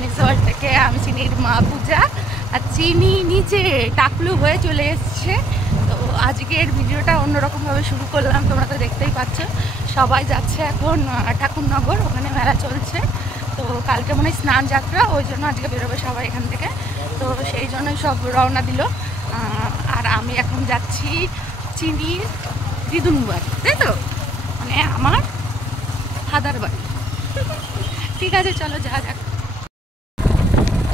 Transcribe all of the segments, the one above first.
চিনিস ওয়ার্ল্ড থেকে। আমি চিনির মা পূজা, আর চিনি নিচে টাকলু হয়ে চলে এসছে। তো আজকের ভিডিওটা অন্যরকমভাবে শুরু করলাম, তোমরা তো দেখতেই পাচ্ছ। সবাই যাচ্ছে এখন ঠাকুরনগর, ওখানে মেলা চলছে। তো কালকে মনে হয় স্নান যাত্রা, ওই জন্য আজকে বেরোবে সবাই এখান থেকে। তো সেই জন্যই সব রওনা দিল। আর আমি এখন যাচ্ছি চিনির দিদুন বাড়ি, তাই তো, মানে আমার ফাদার বাড়ি। ঠিক আছে, চলো যা যাক।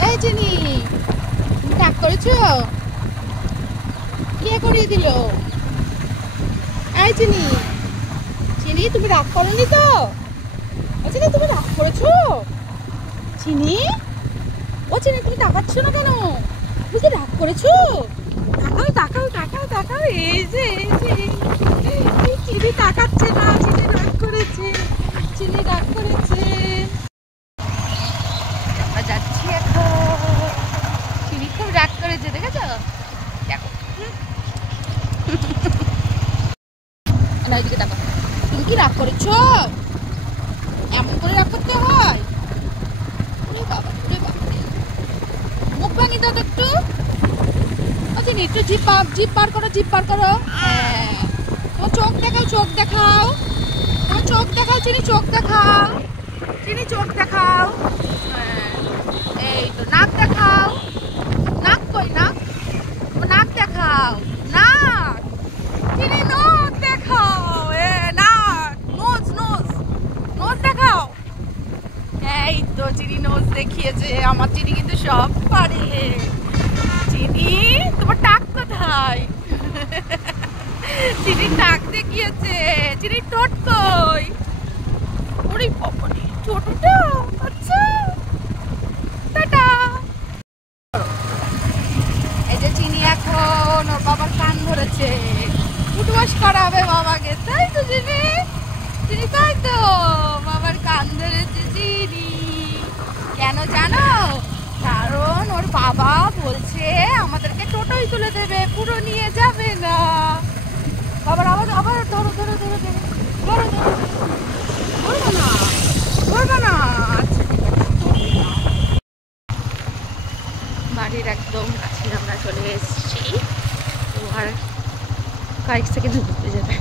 এই চিনি, তুমি ডাক করেছো? কে করিয়ে দিল? এই চিনি, চিনি তুমি রাগ করনি তো? চিনি তুমি রাগ করেছো? চিনি, ও চিনি তুমি তাকাচ্ছ না কেন? তুমি কি রাগ করেছো? তাকাও তাকাও তাকাও তাকাও, এই যে চিনি তাকাচ্ছে না, চিনি রাগ করেছে, চিনি রাগ করেছে। আমরা যাচ্ছি এখন। চিনি খুব রাগ করেছে, দেখেছো? দেখো না, এদিকে দেখো। তুমি কি রাগ করেছো? এমন করে রাগ করতে হয়? মুখ ভাঙি দাও তো একটু। চিনি একটু জিপ পার করো, জিপ পার করো। হ্যাঁ, তোমার চোখ দেখাও, চোখ দেখাও, তোমার চোখ দেখাও চিনি, চোখ দেখাও চিনি, চোখ দেখাও। হ্যাঁ, এই তো নাক দেখাও। নাক কই? নাক, নাক দেখাও। নাক চিনি, নাক দেখাও। নাক, নোজ, নোজ, নোজ দেখাও। এই তো চিনি নোজ দেখিয়েছে। আমার চিনি কিন্তু সব পারে। চিনি, তোমার টাক কোথায়? চিনি টাক দেখিয়েছে। চিনি ঠোঁট কই? ওরে বাবারে, ঠোঁটটা। আচ্ছা, টাটা। এই যে চিনি এখন ওর বাবার কান ধরেছে, ফুটবাস করাবে বাবাকে, তাই তো চিনি? চিনি তাই তো, বাবার কান ধরেছে চিনি। কেন জানো? কারণ ওর বাবা বলছে আমাদেরকে টোটোই তুলে দেবে, পুরো নিয়ে যাবে না। বাবার আবার আবার ধরো ধরো ধরো ধরো ধরো ধরো, ধরবো না, ধরবো না। বাড়ির একদম কাছে আমরা চলে এসেছি। তো আর কয়েক সেকেন্ড ঘুরতে যাবে।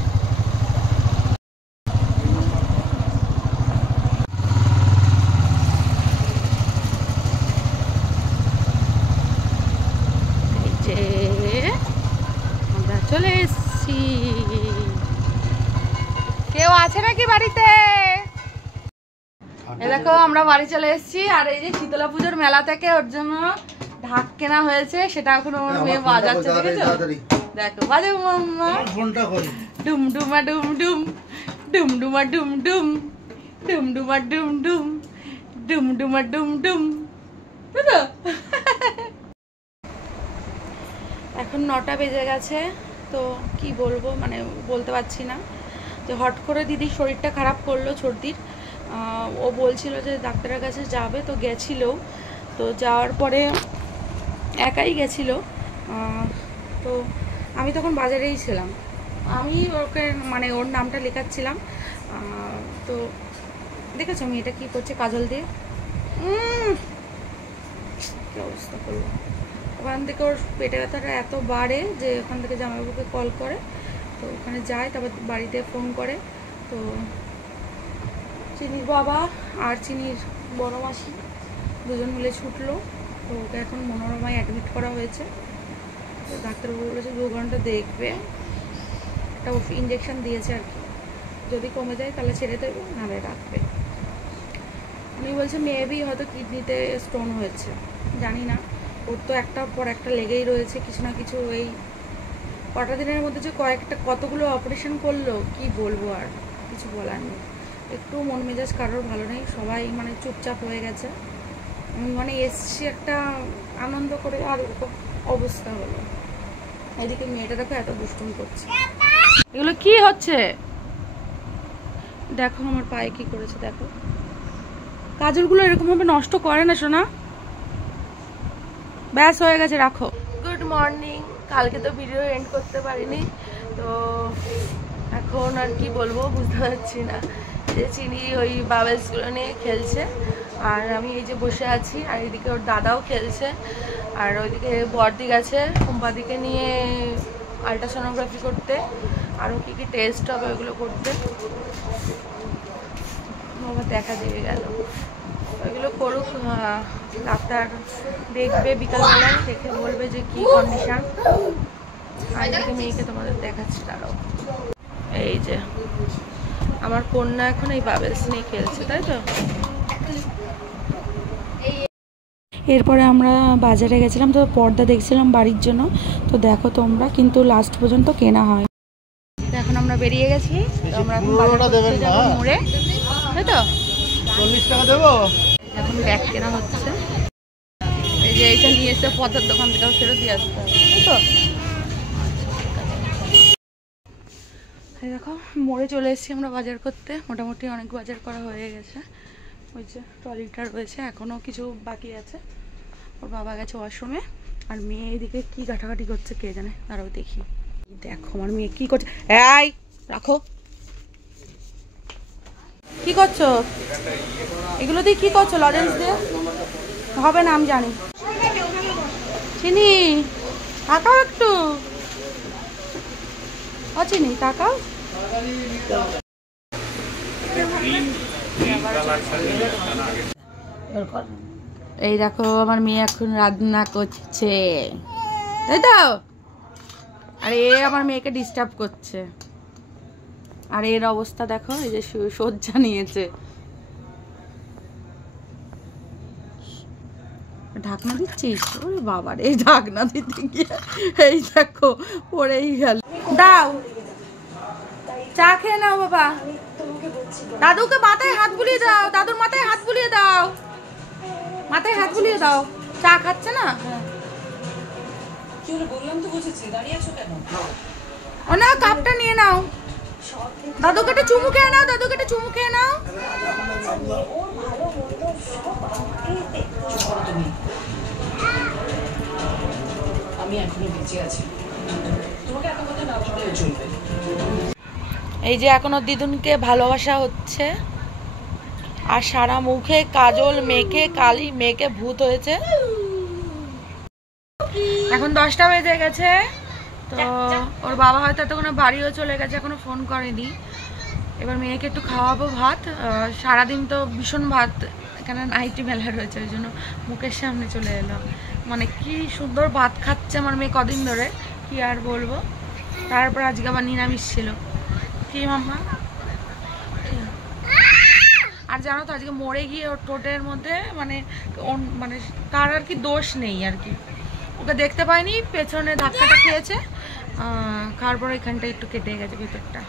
আমরা চলে এসেছি। কেউ আছে নাকি বাড়িতে? এই দেখো আমরা বাড়ি চলে এসেছি। আর এই যে শীতলা পুজোর মেলা থেকে ওর জন্য ঢাক কেনা হয়েছে, সেটা এখন ওর মেয়ে বাজাচ্ছে, দেখেছো? দেখো বাজে মাম্মা। ডুম ডুমা ডুম ডুম, ডুম ডুমা ডুম ডুম, ডুম ডুমা ডুম ডুম, ডুম ডুমা ডুম ডুম, বুঝলো? এখন 9টা বেজে গেছে। তো কি বলবো, মানে বলতে পারছি না। যে হট করে দিদির শরীরটা খারাপ করলো, সর্দির। ও বলছিল যে ডাক্তারের কাছে যাবে, তো গেছিলো। তো যাওয়ার পরে একাই গেছিলো। তো আমি তখন বাজারেই ছিলাম। আমি ওকে মানে ওর নামটা লেখাচ্ছিলাম। তো দেখেছো মেয়েটা কী করছে কাজল দিয়ে? কী অবস্থা করলো। ওখান থেকে ওর পেটে ব্যথাটা এত বাড়ে যে ওখান থেকে জামাইবাবুকে কল করে, তো ওখানে যায়, তারপর বাড়িতে ফোন করে। তো চিনির বাবা আর চিনির বড় মাসি দুজন মিলে ছুটলো। তো ওকে এখন মনোরমায় অ্যাডমিট করা হয়েছে। তো ডাক্তারবাবু বলেছে 2 ঘন্টা দেখবে, একটা ইঞ্জেকশন দিয়েছে আর কি। যদি কমে যায় তাহলে ছেড়ে দেবে, নাহলে রাখবে। উনি বলছে মেবি হয়তো কিডনিতে স্টোন হয়েছে, জানি না। ওর তো একটার পর একটা লেগেই রয়েছে কিছু না কিছু। এই কটা দিনের মধ্যে যে কতগুলো অপারেশন করলো, কি বলবো, আর কিছু বলার নেই। একটু মন মেজাজ কারোর ভালো নেই, সবাই মানে চুপচাপ হয়ে গেছে। আমি মানে এসছি একটা আনন্দ করে, আর এরকম অবস্থা হলো। এদিকে মেয়েটা দেখো এত দুষ্টুমি করছে। এগুলো কি হচ্ছে দেখো, আমার পায়ে কি করেছে দেখো। কাজলগুলো এরকম ভাবে নষ্ট করে না সোনা। ব্যাস হয়ে গেছে, রাখো। Good morning. কালকে তো ভিডিও এন্ড করতে পারিনি, তো এখন আর কি বলবো বুঝতে পারছি না। যে চিনি ওই বাবেলসগুলো নিয়ে খেলছে। আর আমি এই যে বসে আছি, আর এদিকে ওর দাদাও খেলছে, আর ওইদিকে বড়দি গেছে কুম্পাদিকে নিয়ে আল্ট্রাসোনোগ্রাফি করতে, আরও কী কী টেস্ট হবে ওইগুলো করতে। আমার দেখা দিয়ে গেল, ওইগুলো করুক, ডাক্তার দেখবে বিকালবেলায়, দেখে বলবে যে কী কন্ডিশান। আর এদিকে মেয়েকে তোমাদের দেখাচ্ছি তারাও। এই যে আমার কন্যা এখন এই বাবেলস নিয়ে খেলছে, তাই তো। এরপরে আমরা বাজারে গেছিলাম, তো পর্দা দেখছিলাম বাড়ির জন্য, তো দেখো তোমরা, কিন্তু লাস্ট পর্যন্ত কেনা হয়। এখন আমরা বেরিয়ে গেছি, তো আমরা এখন বাজার করতে যাবো মোড়ে, তাই তো। 40 টাকা দেবো। এখন ব্যাগ কেনা হচ্ছে, এই যে এইটা নিয়ে এসে পথের দোকান থেকে ফেরত দিয়ে আসতে হবে, তাই তো। দেখো মোড়ে চলে এসেছি আমরা বাজার করতে, মোটামুটি অনেক বাজার করা হয়ে গেছে। ওই যে ট্রলিটা রয়েছে, এখনও কিছু বাকি আছে। ওর বাবা গেছে ওয়াশরুমে, আর মেয়ে এদিকে কি ঘাটাঘাটি করছে কে জানে, তারাও দেখি। দেখো আমার মেয়ে কি করছে, এই রাখো, কি করছো এগুলো দিয়ে, কি করছো লজেন্স দিয়ে? হবে না আমি জানি। চিনি তাকাও একটু, চিনি তাকাও। এই দেখো আমার মেয়ে এখন রান্না করছে, তাই তো। আর এ আমার মেয়েকে ডিস্টার্ব করছে, আর এর অবস্থা দেখো, এই যে সজ্জা নিয়েছে। ঢাকনা দিচ্ছিস? ওরে বাবা রে, ঢাকনা দিতে গিয়ে এই দেখো পড়েই গেল। দাও চা খেয়ে নাও বাবা, দাদুকে মাথায় হাত বুলিয়ে দাও, দাদুর মাথায় হাত বুলিয়ে দাও, মাথায় হাত বুলিয়ে দাও। চা খাচ্ছে না? ও না, কাপটা নিয়ে নাও, দাদুকে একটা চুমু খেয়ে নাও, দাদুকে একটা চুমু খেয়ে নাও। আমি এখনো বেঁচে আছি, তোমাকে এত কথা না বললেও চলবে। এই যে এখন ওর দিদুনকে ভালোবাসা হচ্ছে, আর সারা মুখে কাজল মেখে, কালি মেখে ভূত হয়েছে। এখন 10টা বেজে গেছে, তো ওর বাবা হয়তো এতক্ষণে বাড়িও চলে গেছে, এখনো ফোন করেনি। এবার মেয়েকে একটু খাওয়াবো ভাত, সারাদিন তো ভীষণ ভাত, এখানে নাইটি মেলা রয়েছে, ওই জন্য মুখের সামনে চলে এলাম। মানে কি সুন্দর ভাত খাচ্ছে আমার মেয়ে কদিন ধরে, কি আর বলবো। তারপর আজকে আবার নিরামিষ ছিল। কি মাম্মা? আর জানো তো আজকে মরে গিয়ে ওর ঠোঁটের মধ্যে মানে মানে তার আর কি দোষ নেই আর কি, ওকে দেখতে পাইনি, পেছনে ধাক্কাটা খেয়েছে, খাওয়ার পর এখানটা একটু কেটে গেছে ভেতরটা।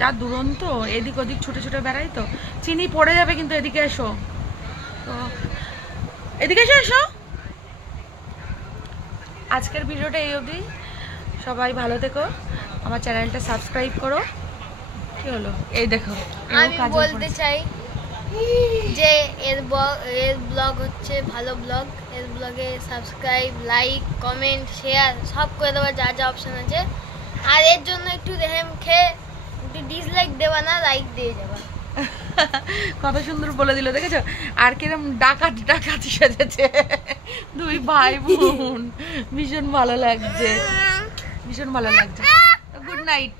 যা দুরন্ত, এদিক ওদিক ছুটে ছুটে বেড়াই তো। চিনি পড়ে যাবে কিন্তু, এদিকে এসো, তো এদিকে এসো এসো। আজকের ভিডিওটা এই অবধি, সবাই ভালো থেকো, আমার চ্যানেলটা সাবস্ক্রাইব করো। কি হলো এই দেখো, আমি বলতে চাই যে এর ব্লগ হচ্ছে ভালো ব্লগ, এর ব্লগে সাবস্ক্রাইব, লাইক, কমেন্ট, শেয়ার সব করে দেওয়া, যা যা অপশন আছে। আর এর জন্য একটু রেহেম খেয়ে একটু ডিসলাইক দেবা না, লাইক দিয়ে যাবা। কত সুন্দর বলে দিল দেখেছো, আর কিরম ডাকাতি ডাকাতি সেজেছে দুই ভাই বোন, ভীষণ ভালো লাগছে, ভীষণ ভালো লাগছে। Good night.